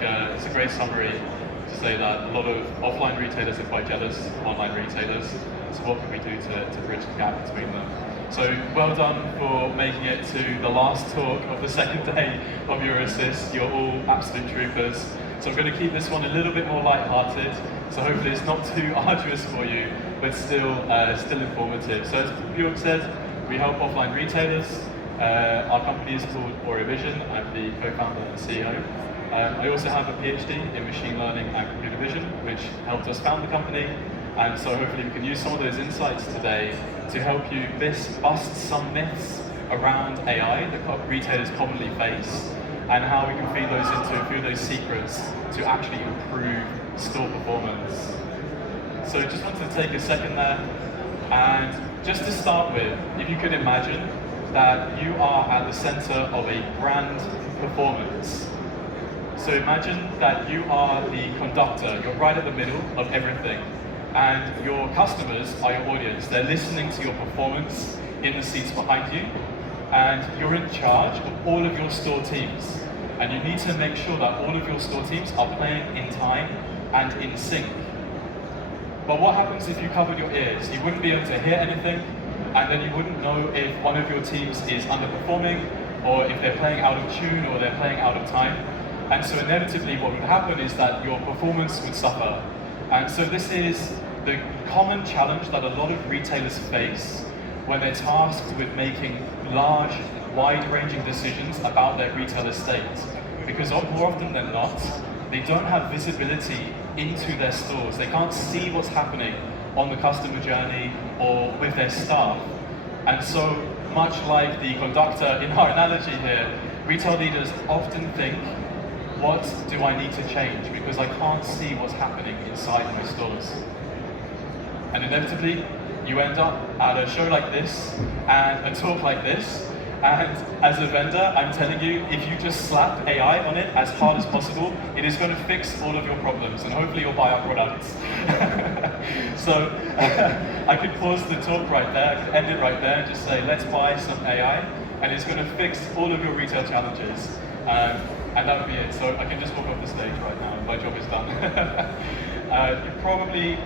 it's a great summary to say that a lot of offline retailers are quite jealous of online retailers. So what can we do to bridge the gap between them? So well done for making it to the last talk of the second day of EuroCIS. You're all absolute troopers. So I'm going to keep this one a little bit more light-hearted. So hopefully it's not too arduous for you, but still informative. So as Björk said, we help offline retailers. Our company is called auravision. I'm the co-founder and CEO. I also have a PhD in machine learning and computer vision, which helped us found the company. And so hopefully we can use some of those insights today to help you bust some myths around AI that retailers commonly face, and how we can feed those into a few of those secrets to actually improve store performance. So just wanted to take a second there, and just to start with, if you could imagine that you are at the center of a brand performance. So imagine that you are the conductor, you're right at the middle of everything, and your customers are your audience. They're listening to your performance in the seats behind you, and you're in charge of all of your store teams. And you need to make sure that all of your store teams are playing in time and in sync. But what happens if you covered your ears? You wouldn't be able to hear anything, and then you wouldn't know if one of your teams is underperforming, or if they're playing out of tune, or they're playing out of time. And so inevitably what would happen is that your performance would suffer. And so this is the common challenge that a lot of retailers face when they're tasked with making large, wide-ranging decisions about their retail estate. Because more often than not, they don't have visibility into their stores. They can't see what's happening on the customer journey or with their staff. And so, much like the conductor in our analogy here, retail leaders often think, what do I need to change? Because I can't see what's happening inside my stores. And inevitably, you end up at a show like this and a talk like this, and as a vendor, I'm telling you, if you just slap AI on it as hard as possible, it is going to fix all of your problems, and hopefully you'll buy our products. So I could pause the talk right there, I could end it right there and just say, let's buy some AI, and it's going to fix all of your retail challenges. And that would be it. So I can just walk off the stage right now, my job is done. You probably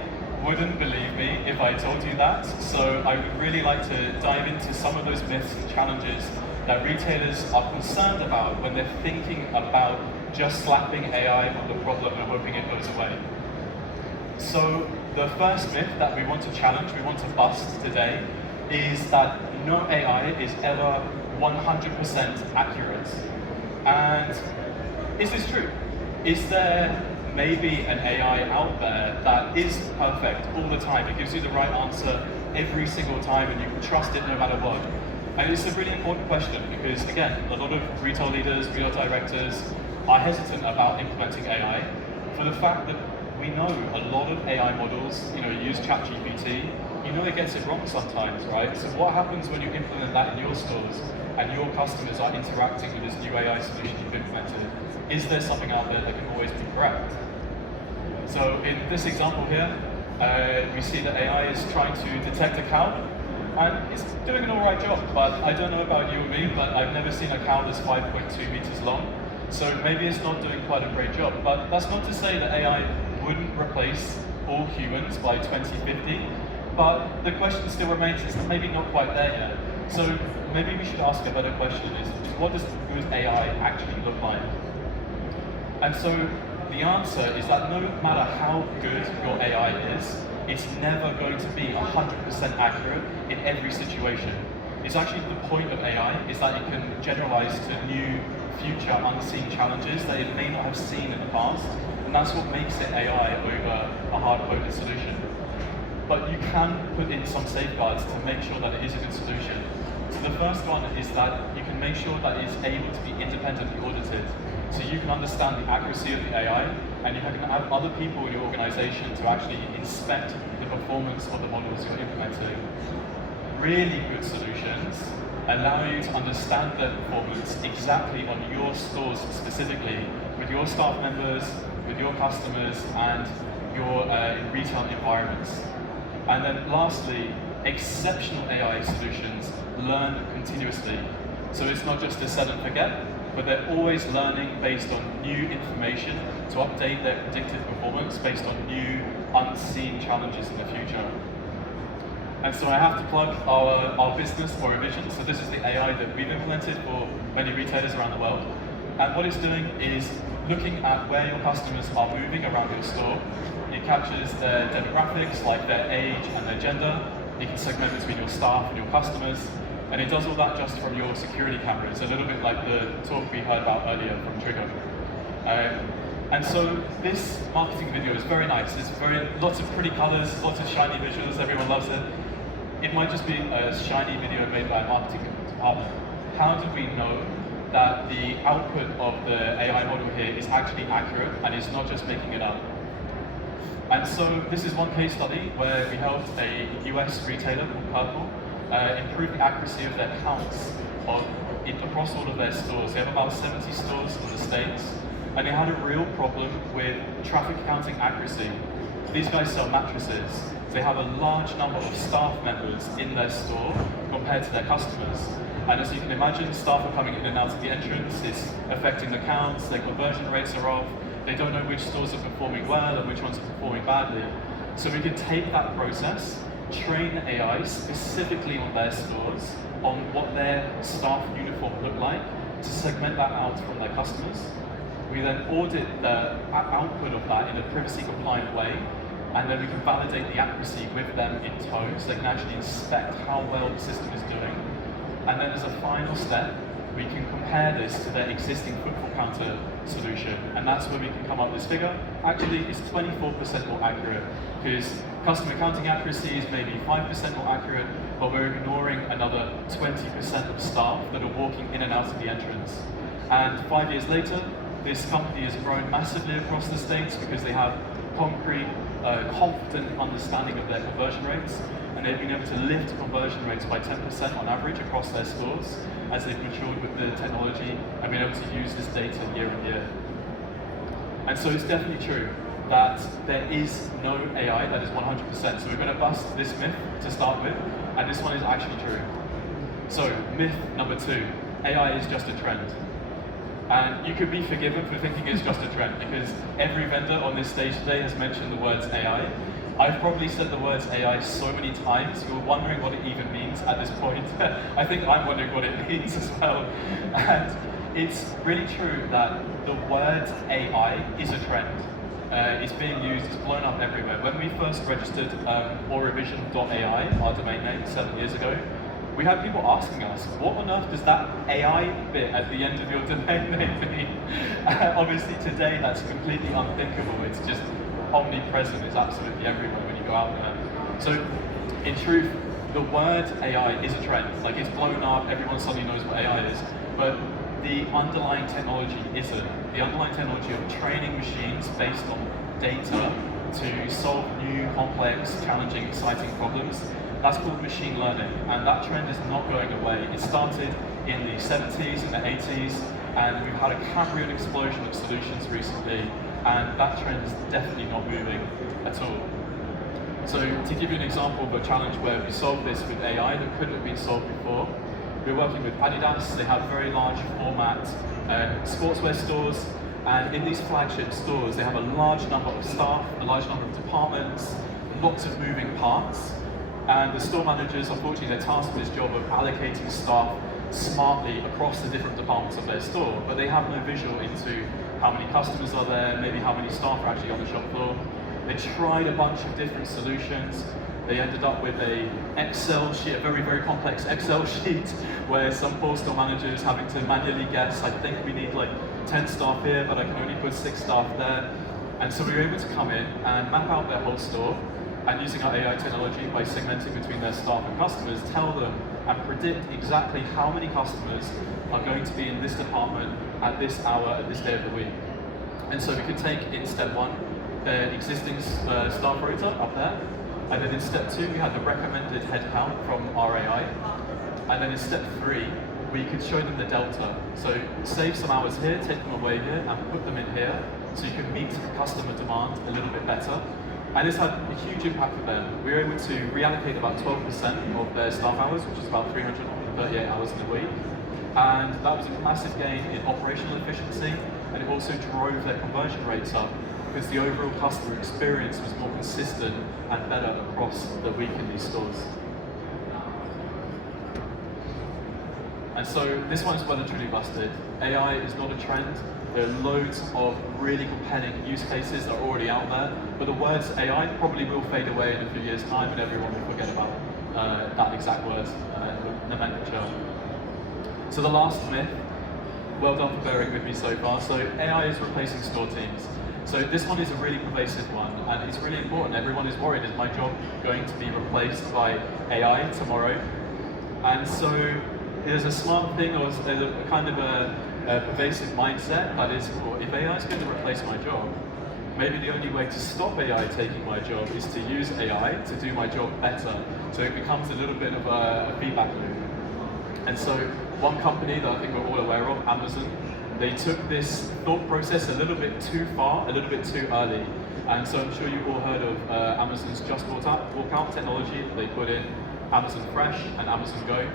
wouldn't believe me if I told you that, so I would really like to dive into some of those myths and challenges that retailers are concerned about when they're thinking about just slapping AI on the problem and hoping it goes away. So the first myth that we want to challenge, we want to bust today, is that no AI is ever 100% accurate. And is this true? Is there maybe an AI out there that is perfect all the time? It gives you the right answer every single time and you can trust it no matter what. And it's a really important question because, again, a lot of retail leaders, retail directors are hesitant about implementing AI for the fact that we know a lot of AI models, you use ChatGPT, it gets it wrong sometimes, right? So what happens when you implement that in your stores and your customers are interacting with this new AI solution you've implemented? Is there something out there that can always be correct? So in this example here, we see that AI is trying to detect a cow, and it's doing an alright job, but I don't know about you or me, but I've never seen a cow that's 5.2 meters long, so maybe it's not doing quite a great job. But that's not to say that AI wouldn't replace all humans by 2050, but the question still remains, it's maybe not quite there yet. So maybe we should ask a better question, is what does good AI actually look like? And so the answer is that no matter how good your AI is, it's never going to be 100% accurate in every situation. It's actually the point of AI is that it can generalize to new, future, unseen challenges that it may not have seen in the past, and that's what makes it AI over a hard-coded solution. But you can put in some safeguards to make sure that it is a good solution. So the first one is that you can make sure that it's able to be independently audited. So you can understand the accuracy of the AI, and you can have other people in your organization to actually inspect the performance of the models you're implementing. Really good solutions allow you to understand their performance exactly on your stores specifically, with your staff members, with your customers, and your retail environments. And then lastly, exceptional AI solutions learn continuously. So it's not just a set and forget, but they're always learning based on new information to update their predictive performance based on new unseen challenges in the future. And so I have to plug our business, auravision. So this is the AI that we've implemented for many retailers around the world. And what it's doing is looking at where your customers are moving around your store. It captures their demographics, like their age and their gender. You can segment between your staff and your customers. And it does all that just from your security cameras, a little bit like the talk we heard about earlier from Trigger. And so this marketing video is very nice. It's lots of pretty colors, lots of shiny visuals, everyone loves it. It might just be a shiny video made by a marketing department. How do we know that the output of the AI model here is actually accurate and it's not just making it up? And so this is one case study where we helped a US retailer called Purple improve the accuracy of their counts across all of their stores. They have about 70 stores in the States, and they had a real problem with traffic counting accuracy. These guys sell mattresses. They have a large number of staff members in their store compared to their customers. And as you can imagine, staff are coming in and out of the entrance. It's affecting the counts, their conversion rates are off. They don't know which stores are performing well and which ones are performing badly. So we could take that process, train AI specifically on their stores, on what their staff uniform look like, to segment that out from their customers. We then audit the output of that in a privacy compliant way, and then we can validate the accuracy with them in tow, so they can actually inspect how well the system is doing. And then as a final step, we can compare this to their existing footfall counter solution, and that's where we can come up with this figure. Actually, it's 24% more accurate, because customer counting accuracy is maybe 5% more accurate, but we're ignoring another 20% of staff that are walking in and out of the entrance. And 5 years later, this company has grown massively across the States because they have concrete, confident understanding of their conversion rates, and they've been able to lift conversion rates by 10% on average across their stores as they've matured with the technology and been able to use this data year on year. And so it's definitely true that there is no AI that is 100%. So we're going to bust this myth to start with, and this one is actually true. So myth number 2, AI is just a trend. And you could be forgiven for thinking it's just a trend, because every vendor on this stage today has mentioned the words AI. I've probably said the words AI so many times, you're wondering what it even means at this point. I think I'm wondering what it means as well. And it's really true that the word AI is a trend. It's being used, it's blown up everywhere. When we first registered auravision.ai, our domain name, 7 years ago, we had people asking us, what on earth does that AI bit at the end of your domain name mean? Obviously today that's completely unthinkable. It's just omnipresent, it's absolutely everywhere when you go out there. So in truth, the word AI is a trend. Like, it's blown up, everyone suddenly knows what AI is, but the underlying technology isn't. The underlying technology of training machines based on data to solve new, complex, challenging, exciting problems, that's called machine learning, and that trend is not going away. It started in the 70s and the 80s, and we've had a Cambrian explosion of solutions recently, and that trend is definitely not moving at all. So to give you an example of a challenge where we solved this with AI that couldn't have been solved before, we're working with Adidas. They have very large format sportswear stores, and in these flagship stores, they have a large number of staff, a large number of departments, lots of moving parts. And the store managers, unfortunately, they're tasked with this job of allocating staff smartly across the different departments of their store, but they have no visual into how many customers are there, maybe how many staff are actually on the shop floor. They tried a bunch of different solutions. They ended up with a Excel sheet, a very, very complex Excel sheet, where some poor store managers having to manually guess, I think we need like 10 staff here, but I can only put 6 staff there. And so we were able to come in and map out their whole store, and using our AI technology by segmenting between their staff and customers, tell them and predict exactly how many customers are going to be in this department at this hour, at this day of the week. And so we could take in step 1, the existing staff rota up there, and then in step 2, we had the recommended headcount from our AI, and then in step 3, we could show them the delta. So save some hours here, take them away here, and put them in here, so you can meet customer demand a little bit better. And this had a huge impact for them. We were able to reallocate about 12% of their staff hours, which is about 338 hours in a week. And that was a massive gain in operational efficiency, and it also drove their conversion rates up because the overall customer experience was more consistent and better across the week in these stores. And so this one's well and truly busted. AI is not a trend. There are loads of really compelling use cases that are already out there, but the words AI probably will fade away in a few years' time and everyone will forget about that exact word, nomenclature. So the last myth, well done for bearing with me so far. So AI is replacing store teams. So this one is a really pervasive one, and it's really important. Everyone is worried, is my job going to be replaced by AI tomorrow? And so there's a smart thing, or there's a kind of a pervasive mindset that is, well, if AI is going to replace my job, maybe the only way to stop AI taking my job is to use AI to do my job better. So it becomes a little bit of a feedback loop. And so one company that I think we're all aware of, Amazon, they took this thought process a little bit too far, a little bit too early. And so I'm sure you've all heard of Amazon's just walkout technology. They put in Amazon Fresh and Amazon Go.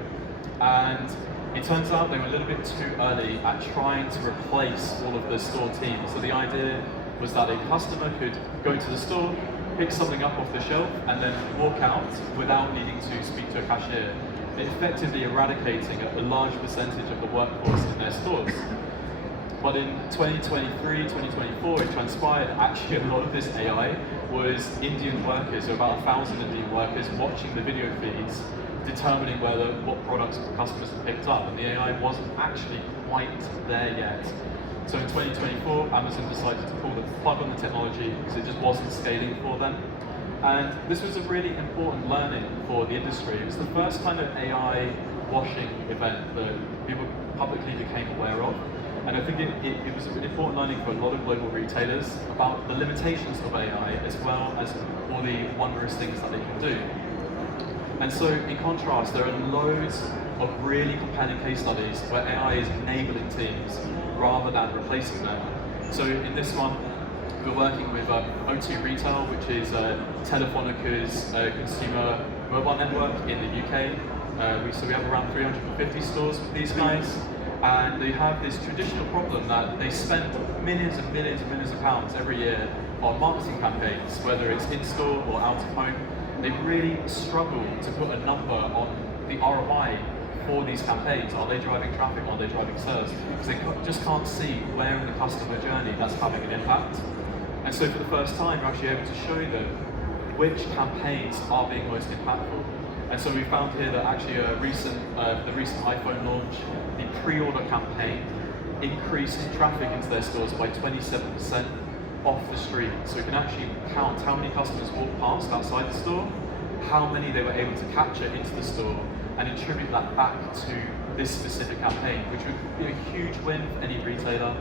And it turns out they were a little bit too early at trying to replace all of the store teams. So the idea was that a customer could go to the store, pick something up off the shelf, and then walk out without needing to speak to a cashier, effectively eradicating a large percentage of the workforce in their stores. But in 2023, 2024, it transpired actually a lot of this AI was Indian workers, so about 1,000 Indian workers watching the video feeds, determining what products customers had picked up, and the AI wasn't actually quite there yet. So in 2024, Amazon decided to pull the plug on the technology because it just wasn't scaling for them. And this was a really important learning for the industry. It was the first kind of AI washing event that people publicly became aware of. And I think it was an important learning for a lot of global retailers about the limitations of AI as well as all the wondrous things that they can do. And so in contrast, there are loads of really compelling case studies where AI is enabling teams rather than replacing them. So in this one, we're working with O2 Retail, which is Telefónica's consumer mobile network in the UK. So we have around 350 stores with these guys, and they have this traditional problem that they spend millions and millions and millions of pounds every year on marketing campaigns, whether it's in-store or out of home. They really struggle to put a number on the ROI for these campaigns. Are they driving traffic? Are they driving sales? Because they just can't see where in the customer journey that's having an impact. And so for the first time, we're actually able to show them which campaigns are being most impactful. And so we found here that actually the recent iPhone launch, the pre-order campaign increased traffic into their stores by 27% off the street. So we can actually count how many customers walked past outside the store, how many they were able to capture into the store, and attribute that back to this specific campaign, which would be a huge win for any retailer,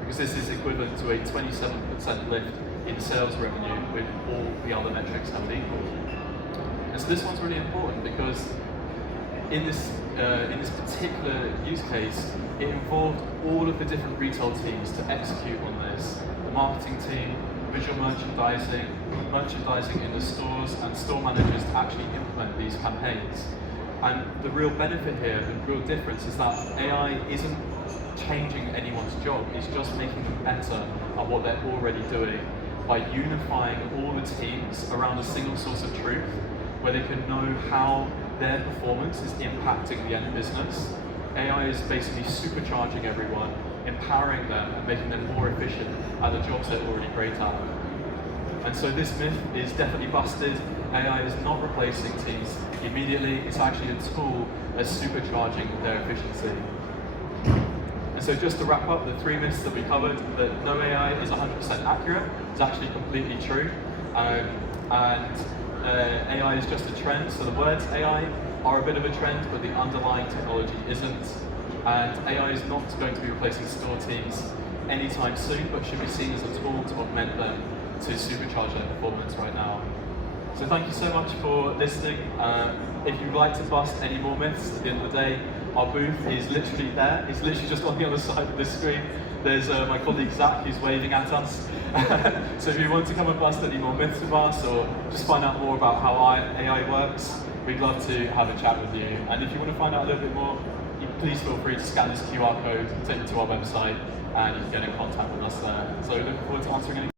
because this is equivalent to a 27% lift in sales revenue with all the other metrics held equal. And so this one's really important because in this particular use case, it involved all of the different retail teams to execute on this. The marketing team, visual merchandising in the stores, and store managers to actually implement these campaigns. And the real benefit here, the real difference, is that AI isn't changing anyone's job, it's just making them better at what they're already doing by unifying all the teams around a single source of truth, where they can know how their performance is impacting the end business. AI is basically supercharging everyone, empowering them and making them more efficient at the jobs they're already great at. And so this myth is definitely busted. AI is not replacing teams immediately, it's actually a tool that's supercharging their efficiency. And so just to wrap up, the three myths that we covered, that no AI is 100% accurate, is actually completely true. AI is just a trend, so the words AI are a bit of a trend, but the underlying technology isn't. And AI is not going to be replacing store teams anytime soon, but should be seen as a tool to augment them to supercharge their performance right now. So thank you so much for listening. If you'd like to bust any more myths at the end of the day, our booth is literally there. It's literally just on the other side of the screen. There's my colleague Zach who's waving at us. So if you want to come and bust any more myths with us, or just find out more about how AI works, we'd love to have a chat with you. And if you want to find out a little bit more, please feel free to scan this QR code, take you to our website, and you can get in contact with us there. So looking forward to answering any